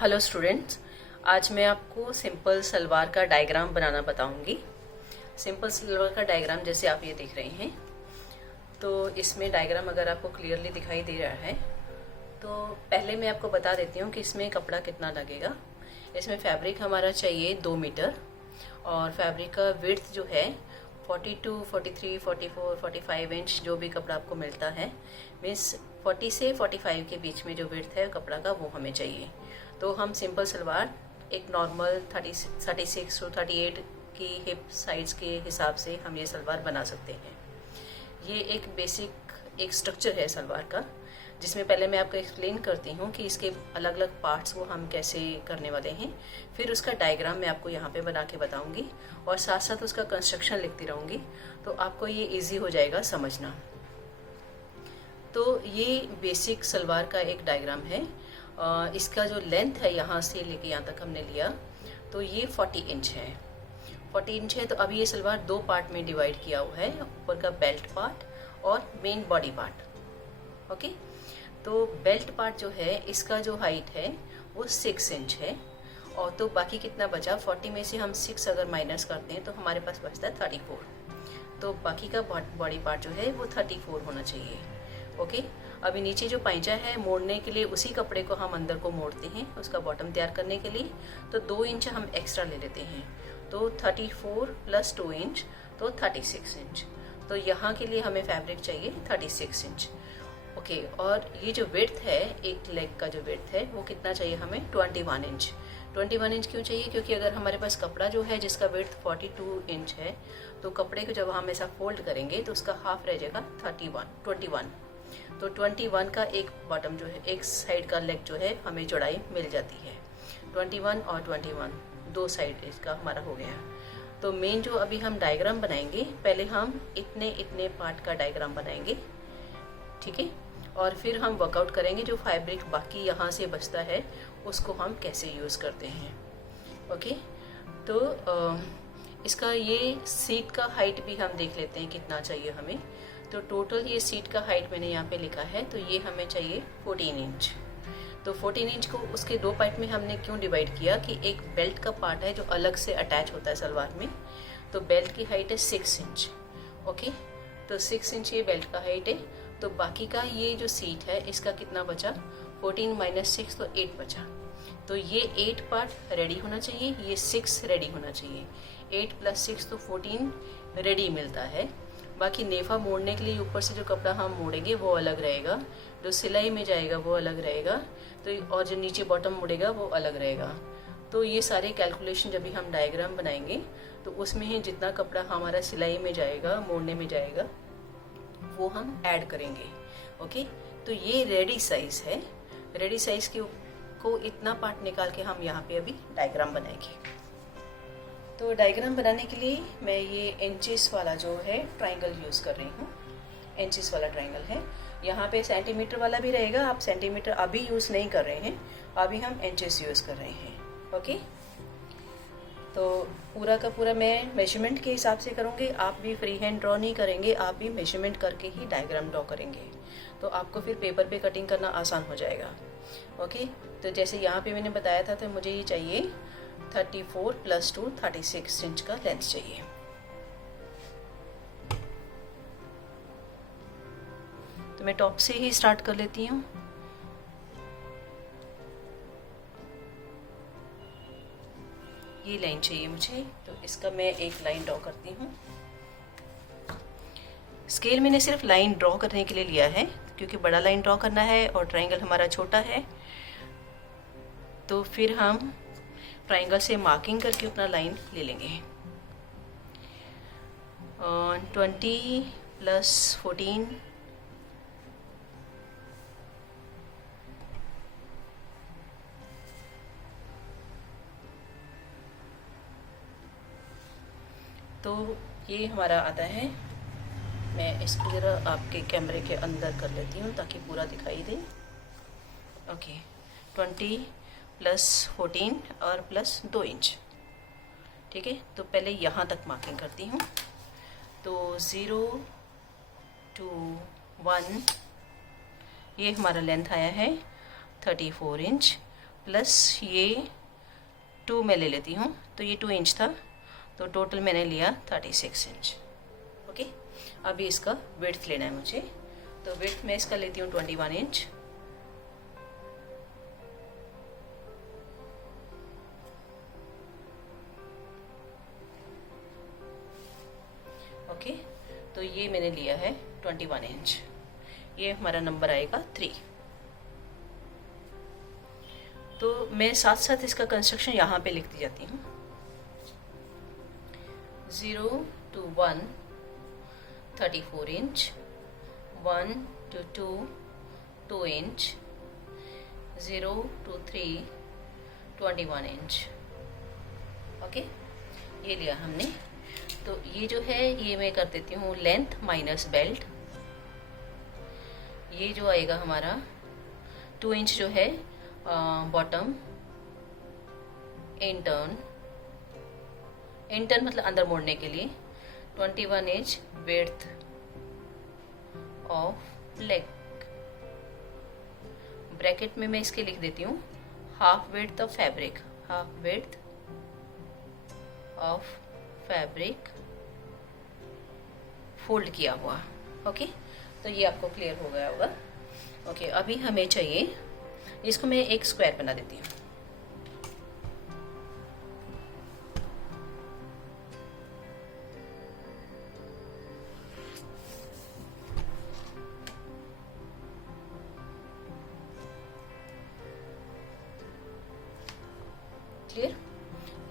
Hello students, आज मैं आपको सिंपल सलवार का डायग्राम बनाना बताऊंगी। सिंपल सलवार का डायग्राम जैसे आप ये देख रहे हैं, तो इसमें डायग्राम अगर आपको क्लियरली दिखाई दे रहा है तो पहले मैं आपको बता देती हूँ कि इसमें कपड़ा कितना लगेगा। इसमें फैब्रिक हमारा चाहिए 2 मीटर और फैब्रिक का विड्थ जो है 42, 43, 44, 45 इंच जो भी कपड़ा आपको मिलता है, मीन्स 40 से 45 के बीच में जो विड्थ है कपड़ा का वो हमें चाहिए। तो हम सिंपल सलवार एक नॉर्मल 36 टू 38 की हिप साइज के हिसाब से हम ये सलवार बना सकते हैं। ये एक बेसिक एक स्ट्रक्चर है सलवार का, जिसमें पहले मैं आपको एक्सप्लेन करती हूँ कि इसके अलग अलग पार्ट्स को हम कैसे करने वाले हैं। फिर उसका डायग्राम मैं आपको यहाँ पे बना के बताऊँगी और साथ साथ उसका कंस्ट्रक्शन लिखती रहूँगी, तो आपको ये इजी हो जाएगा समझना। तो ये बेसिक सलवार का एक डायग्राम है। इसका जो लेंथ है यहाँ से लेके यहाँ तक हमने लिया तो ये 40 इंच है। 40 इंच है तो अभी ये सलवार दो पार्ट में डिवाइड किया हुआ है, ऊपर का बेल्ट पार्ट और मेन बॉडी पार्ट। ओके, तो बेल्ट पार्ट जो है इसका जो हाइट है वो 6 इंच है और तो बाकी कितना बचा, 40 में से हम 6 अगर माइनस करते हैं तो हमारे पास बचता है 34। तो बाकी का बॉडी पार्ट जो है वो 34 होना चाहिए। ओके, अभी नीचे जो पैंचा है मोड़ने के लिए उसी कपड़े को हम अंदर को मोड़ते हैं उसका बॉटम तैयार करने के लिए, तो 2 इंच हम एक्स्ट्रा ले लेते हैं। तो 34 प्लस 2 इंच तो 36 इंच। तो यहाँ के लिए हमें फैब्रिक चाहिए 36 इंच। ओके, और ये जो विड्थ है एक लेग का जो विड्थ है वो कितना चाहिए हमें, 21 इंच। 21 इंच क्यों चाहिए, क्योंकि अगर हमारे पास कपड़ा जो है जिसका विड्थ 42 इंच है तो कपड़े को जब हम ऐसा फोल्ड करेंगे तो उसका हाफ रह जाएगा 21। तो 21 का एक बॉटम जो है एक साइड का लेग जो है हमें चौड़ाई मिल जाती है। 21 और 21 दो साइड इसका हमारा हो गया। तो मेन जो अभी हम डायग्राम बनाएंगे, पहले हम इतने पार्ट का डायग्राम बनाएंगे, ठीक है, और फिर हम वर्कआउट करेंगे जो फैब्रिक बाकी यहाँ से बचता है उसको हम कैसे यूज़ करते हैं। ओके, तो इसका ये सीट का हाइट भी हम देख लेते हैं कितना चाहिए हमें। तो टोटल ये सीट का हाइट मैंने यहाँ पे लिखा है, तो ये हमें चाहिए 14 इंच। तो 14 इंच को उसके दो पार्ट में हमने क्यों डिवाइड किया कि एक बेल्ट का पार्ट है जो अलग से अटैच होता है सलवार में, तो बेल्ट की हाइट है 6 इंच। ओके, तो 6 इंच ये बेल्ट का हाइट है। तो बाकी का ये जो सीट है इसका कितना बचा, 14 माइनस 6 तो 8 बचा। तो ये 8 पार्ट रेडी होना चाहिए, ये 6 रेडी होना चाहिए। 8 प्लस 6 तो 14 रेडी मिलता है। बाकी नेफा मोड़ने के लिए ऊपर से जो कपड़ा हम मोड़ेंगे वो अलग रहेगा, जो सिलाई में जाएगा वो अलग रहेगा, तो और जो नीचे बॉटम मुड़ेगा वो अलग रहेगा। तो ये सारे कैलकुलेशन जब भी हम डायग्राम बनाएंगे तो उसमें ही जितना कपड़ा हमारा सिलाई में जाएगा मोड़ने में जाएगा वो हम ऐड करेंगे। ओके, तो ये रेडी साइज है। रेडी साइज को इतना पार्ट निकाल के हम यहाँ पे अभी डायग्राम बनाएंगे। तो डायग्राम बनाने के लिए मैं ये इंचेस वाला जो है ट्राइंगल यूज़ कर रही हूँ। इंचेस वाला ट्राइंगल है, यहाँ पे सेंटीमीटर वाला भी रहेगा, आप सेंटीमीटर अभी यूज़ नहीं कर रहे हैं, अभी हम इंचेस यूज़ कर रहे हैं। ओके, तो पूरा का पूरा मैं मेजरमेंट के हिसाब से करूँगी, आप भी फ्री हैंड ड्रॉ नहीं करेंगे, आप भी मेजरमेंट करके ही डायग्राम ड्रॉ करेंगे, तो आपको फिर पेपर पे कटिंग करना आसान हो जाएगा। ओके, तो जैसे यहाँ पे मैंने बताया था, तो मुझे ये चाहिए 34 प्लस 2 36 इंच का लेंथ चाहिए। तो मैं टॉप से ही स्टार्ट कर लेती हूँ। ये लाइन चाहिए मुझे, तो इसका मैं एक लाइन ड्रॉ करती हूँ। स्केल मैंने सिर्फ लाइन ड्रॉ करने के लिए लिया है क्योंकि बड़ा लाइन ड्रॉ करना है और ट्रायंगल हमारा छोटा है। तो फिर हम ट्रायंगल से मार्किंग करके अपना लाइन ले लेंगे। 20 प्लस 14 तो ये हमारा आता है। मैं इसको ज़रा आपके कैमरे के अंदर कर लेती हूँ ताकि पूरा दिखाई दे। ओके, 20 प्लस 14 और प्लस 2 इंच, ठीक है। तो पहले यहाँ तक मार्किंग करती हूँ। तो 0 to 1 ये हमारा लेंथ आया है 34 इंच। प्लस ये 2 मैं ले लेती हूँ, तो ये 2 इंच था, तो टोटल मैंने लिया 36 इंच। ओके, अभी इसका विड्थ लेना है मुझे, तो विड्थ मैं इसका लेती हूँ 21 इंच। ओके, तो ये मैंने लिया है 21 इंच, ये हमारा नंबर आएगा 3। तो मैं साथ साथ इसका कंस्ट्रक्शन यहाँ पे लिखती जाती हूँ। 0 to 1 34 inch, 1 to 2 2 inch, 0 to 3 21 inch. Okay, ये लिया हमने। तो ये जो है ये मैं कर देती हूँ लेंथ माइनस बेल्ट। ये जो आएगा हमारा 2 इंच जो है बॉटम इंटर्न मतलब अंदर मोड़ने के लिए, 21 inch width of leg. Bracket में मैं इसके लिख देती हूँ half width of fabric, half width of fabric fold किया हुआ। ओके, तो ये आपको क्लियर हो गया होगा। ओके, अभी हमें चाहिए, इसको मैं एक स्क्वायर बना देती हूँ। क्लियर,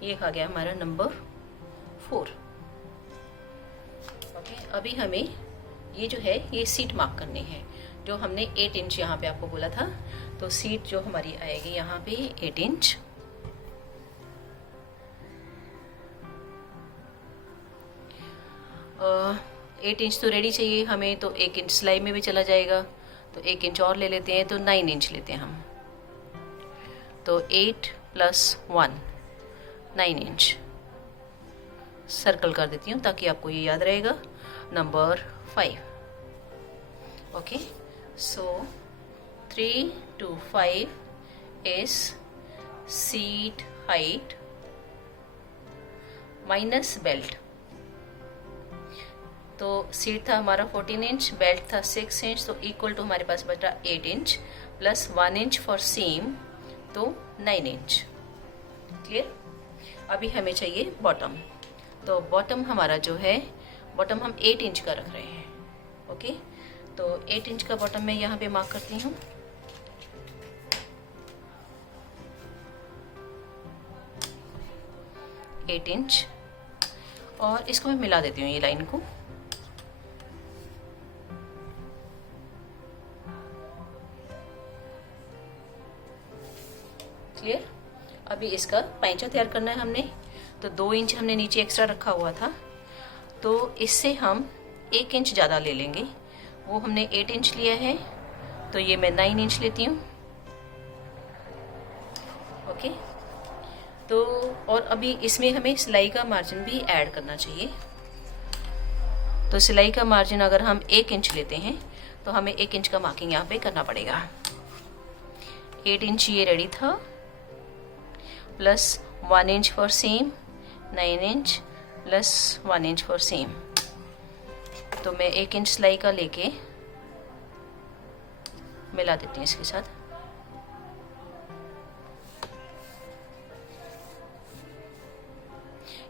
ये आ गया हमारा नंबर 4। ओके, अभी हमें ये जो है ये सीट मार्क करनी है, जो हमने 8 इंच यहाँ पे आपको बोला था। तो सीट जो हमारी आएगी यहाँ पे 8 इंच। और 8 इंच तो रेडी चाहिए हमें, तो 1 इंच सिलाई में भी चला जाएगा, तो 1 इंच और ले लेते हैं, तो 9 इंच लेते हैं हम। तो 8 + 1 9 इंच सर्कल कर देती हूँ ताकि आपको ये याद रहेगा। Number 5। Okay, so 3 to 5 is seat height minus belt. तो सीट था हमारा 14 इंच, बेल्ट था 6 इंच, तो इक्वल टू हमारे पास बचा 8 इंच प्लस 1 इंच फॉर सीम, तो 9 इंच। क्लियर, अभी हमें चाहिए बॉटम। तो बॉटम हमारा जो है, बॉटम हम 8 इंच का रख रहे हैं। ओके, तो 8 इंच का बॉटम मैं यहाँ पे मार्क करती हूँ। एट इंच, और इसको मैं मिला देती हूँ ये लाइन को। क्लियर, अभी इसका पैंचा तैयार करना है हमने। तो 2 इंच हमने नीचे एक्स्ट्रा रखा हुआ था, तो इससे हम 1 इंच ज़्यादा ले लेंगे। वो हमने 8 इंच लिया है, तो ये मैं 9 इंच लेती हूँ। ओके, तो और अभी इसमें हमें सिलाई का मार्जिन भी ऐड करना चाहिए। तो सिलाई का मार्जिन अगर हम 1 इंच लेते हैं, तो हमें 1 इंच का मार्किंग यहाँ पे करना पड़ेगा। 8 इंच ये रेडी था, plus 1 inch for same, 9 inch plus 1 inch for same. तो मैं 1 इंच सिलाई का लेके मिला देती हूँ इसके साथ।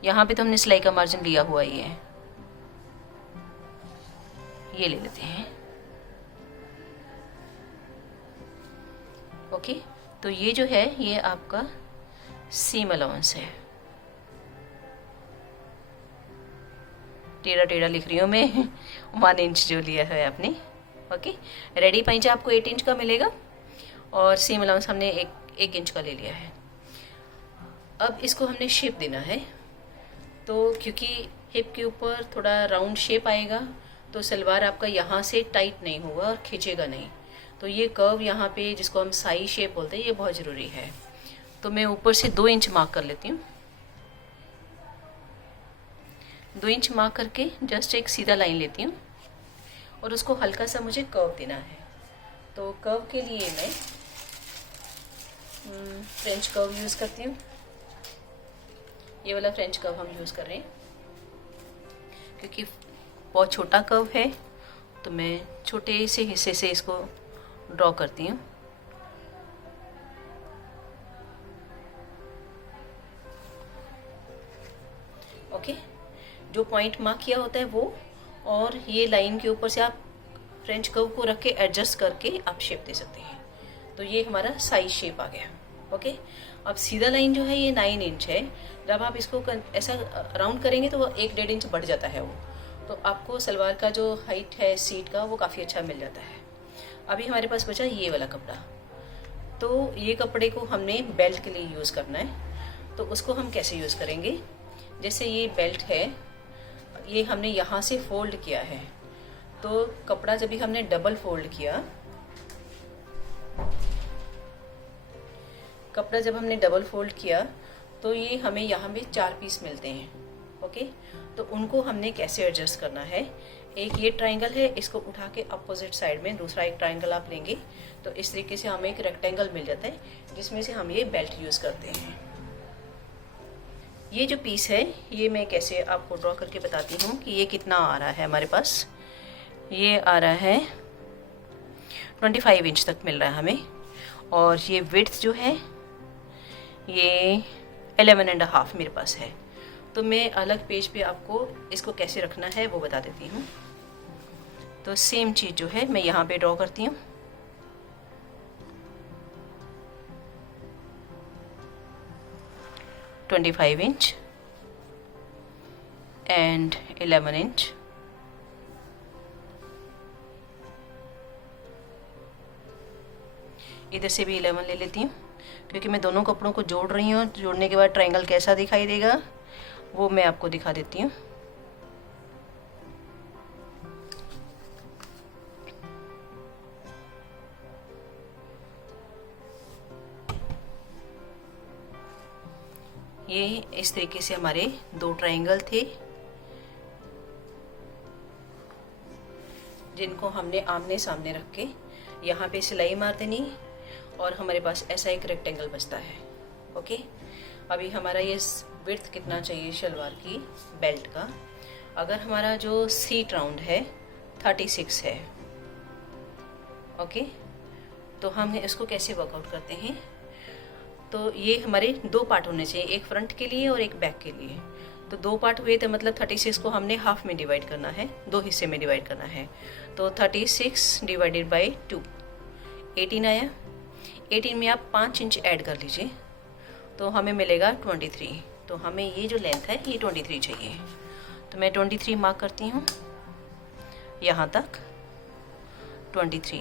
यहाँ पे तो हमने सिलाई का मार्जिन लिया हुआ ही है, ये ले लेते हैं। ओके, तो ये जो है ये आपका सीम अलाउंस है। टेढ़ा टेढ़ा लिख रही हूँ मैं 1 इंच जो लिया है आपने। ओके, रेडी पैंचा आपको 8 इंच का मिलेगा, और सीम अलाउंस हमने 1 इंच का ले लिया है। अब इसको हमने शेप देना है, तो क्योंकि हिप के ऊपर थोड़ा राउंड शेप आएगा, तो सलवार आपका यहाँ से टाइट नहीं होगा और खींचेगा नहीं। तो ये कर्व यहाँ पे जिसको हम साई शेप बोलते हैं, ये बहुत ज़रूरी है। तो मैं ऊपर से 2 इंच मार्क कर लेती हूँ। 2 इंच मार्क करके जस्ट एक सीधा लाइन लेती हूँ, और उसको हल्का सा मुझे कर्व देना है। तो कर्व के लिए मैं फ्रेंच कर्व यूज़ करती हूँ। ये वाला फ्रेंच कर्व हम यूज़ कर रहे हैं क्योंकि बहुत छोटा कर्व है, तो मैं छोटे से हिस्से से इसको ड्रॉ करती हूँ। ओके, जो पॉइंट मार्क किया होता है वो, और ये लाइन के ऊपर से आप फ्रेंच कर्व को रख के एडजस्ट करके आप शेप दे सकते हैं। तो ये हमारा साइज शेप आ गया। ओके, अब सीधा लाइन जो है ये 9 इंच है। जब आप इसको ऐसा राउंड करेंगे तो वो 1-1.5 इंच बढ़ जाता है वो, तो आपको सलवार का जो हाइट है सीट का वो काफ़ी अच्छा मिल जाता है। अभी हमारे पास बचा ये वाला कपड़ा, तो ये कपड़े को हमने बेल्ट के लिए यूज़ करना है। तो उसको हम कैसे यूज़ करेंगे, जैसे ये बेल्ट है, ये हमने यहाँ से फोल्ड किया है, तो कपड़ा जब भी हमने डबल फोल्ड किया, कपड़ा जब हमने डबल फोल्ड किया तो ये हमें यहाँ पे 4 पीस मिलते हैं। ओके, तो उनको हमने कैसे एडजस्ट करना है, एक ये ट्रायंगल है, इसको उठा के अपोजिट साइड में दूसरा एक ट्रायंगल आप लेंगे तो इस तरीके से हमें एक रेक्टेंगल मिल जाता है जिसमें से हम ये बेल्ट यूज़ करते हैं। ये जो पीस है ये मैं कैसे आपको ड्रॉ करके बताती हूँ कि ये कितना आ रहा है हमारे पास। ये आ रहा है 25 इंच तक मिल रहा है हमें, और ये विड्थ जो है ये 11.5 मेरे पास है। तो मैं अलग पेज पे आपको इसको कैसे रखना है वो बता देती हूँ। तो सेम चीज़ जो है मैं यहाँ पे ड्रॉ करती हूँ। $25 इंच एंड 11 इंच। इधर से भी 11 ले लेती हूँ क्योंकि मैं दोनों कपड़ों को जोड़ रही हूँ। जोड़ने के बाद ट्रायंगल कैसा दिखाई देगा वो मैं आपको दिखा देती हूँ। ये इस तरीके से हमारे 2 ट्रायंगल थे जिनको हमने आमने सामने रख के यहाँ पे सिलाई मार देनी, और हमारे पास ऐसा एक रेक्टेंगल बचता है। ओके, अभी हमारा ये विड्थ कितना चाहिए शलवार की बेल्ट का, अगर हमारा जो सीट राउंड है 36 है। ओके, तो हम इसको कैसे वर्कआउट करते हैं, तो ये हमारे 2 पार्ट होने चाहिए, एक फ्रंट के लिए और एक बैक के लिए। तो 2 पार्ट हुए तो मतलब 36 को हमने हाफ में डिवाइड करना है, 2 हिस्से में डिवाइड करना है। तो 36 डिवाइडेड बाई 2 18 आया। 18 में आप 5 इंच ऐड कर लीजिए तो हमें मिलेगा 23। तो हमें ये जो लेंथ है ये 23 चाहिए, तो मैं 23 मार्क करती हूँ यहाँ तक 23।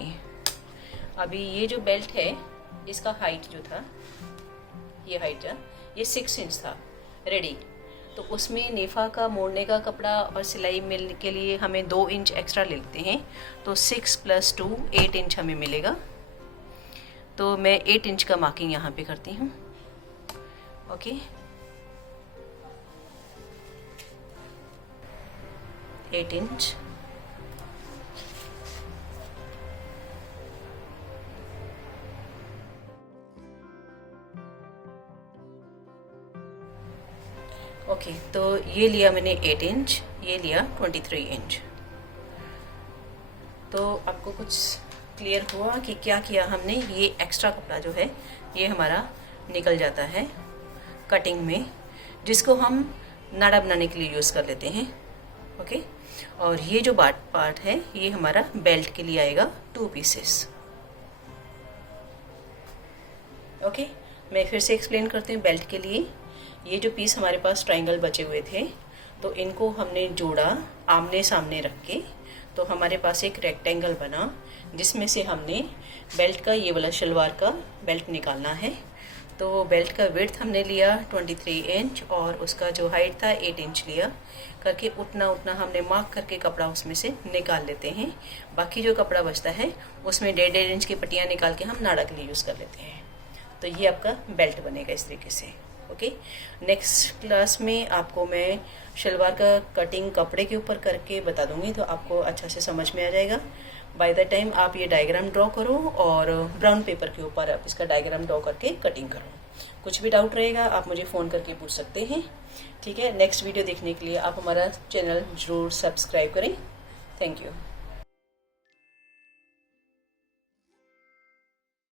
अभी ये जो बेल्ट है इसका हाइट जो था, ये हाइट था, ये 6 इंच था रेडी। तो उसमें नेफा का मोड़ने का कपड़ा और सिलाई मिलने के लिए हमें 2 इंच एक्स्ट्रा ले लेते हैं, तो 6 + 2 8 इंच हमें मिलेगा। तो मैं 8 इंच का मार्किंग यहाँ पे करती हूँ। Okay, 8 inch. ओके, तो ये लिया मैंने 8 इंच, ये लिया 23 इंच। तो आपको कुछ क्लियर हुआ कि क्या किया हमने। ये एक्स्ट्रा कपड़ा जो है ये हमारा निकल जाता है कटिंग में, जिसको हम नाड़ा बनाने के लिए यूज़ कर लेते हैं। ओके, और ये जो पार्ट है ये हमारा बेल्ट के लिए आएगा 2 पीसेस। ओके, मैं फिर से एक्सप्लेन करती हूँ बेल्ट के लिए। ये जो पीस हमारे पास ट्रायंगल बचे हुए थे तो इनको हमने जोड़ा आमने सामने रख के, तो हमारे पास एक रेक्टेंगल बना जिसमें से हमने बेल्ट का ये वाला शलवार का बेल्ट निकालना है। तो बेल्ट का विड्थ हमने लिया 23 इंच और उसका जो हाइट था 8 इंच लिया करके, उतना हमने मार्क करके कपड़ा उसमें से निकाल लेते हैं। बाकी जो कपड़ा बचता है उसमें 1.5 इंच की पट्टियाँ निकाल के हम नाड़ा के लिए यूज़ कर लेते हैं। तो ये आपका बेल्ट बनेगा इस तरीके से। ओके, नेक्स्ट क्लास में आपको मैं शलवार का कटिंग कपड़े के ऊपर करके बता दूंगी, तो आपको अच्छा से समझ में आ जाएगा। बाय द टाइम आप ये डायग्राम ड्रॉ करो और ब्राउन पेपर के ऊपर आप इसका डायग्राम ड्रॉ करके कटिंग करो। कुछ भी डाउट रहेगा आप मुझे फ़ोन करके पूछ सकते हैं। ठीक है, नेक्स्ट वीडियो देखने के लिए आप हमारा चैनल ज़रूर सब्सक्राइब करें। Thank you.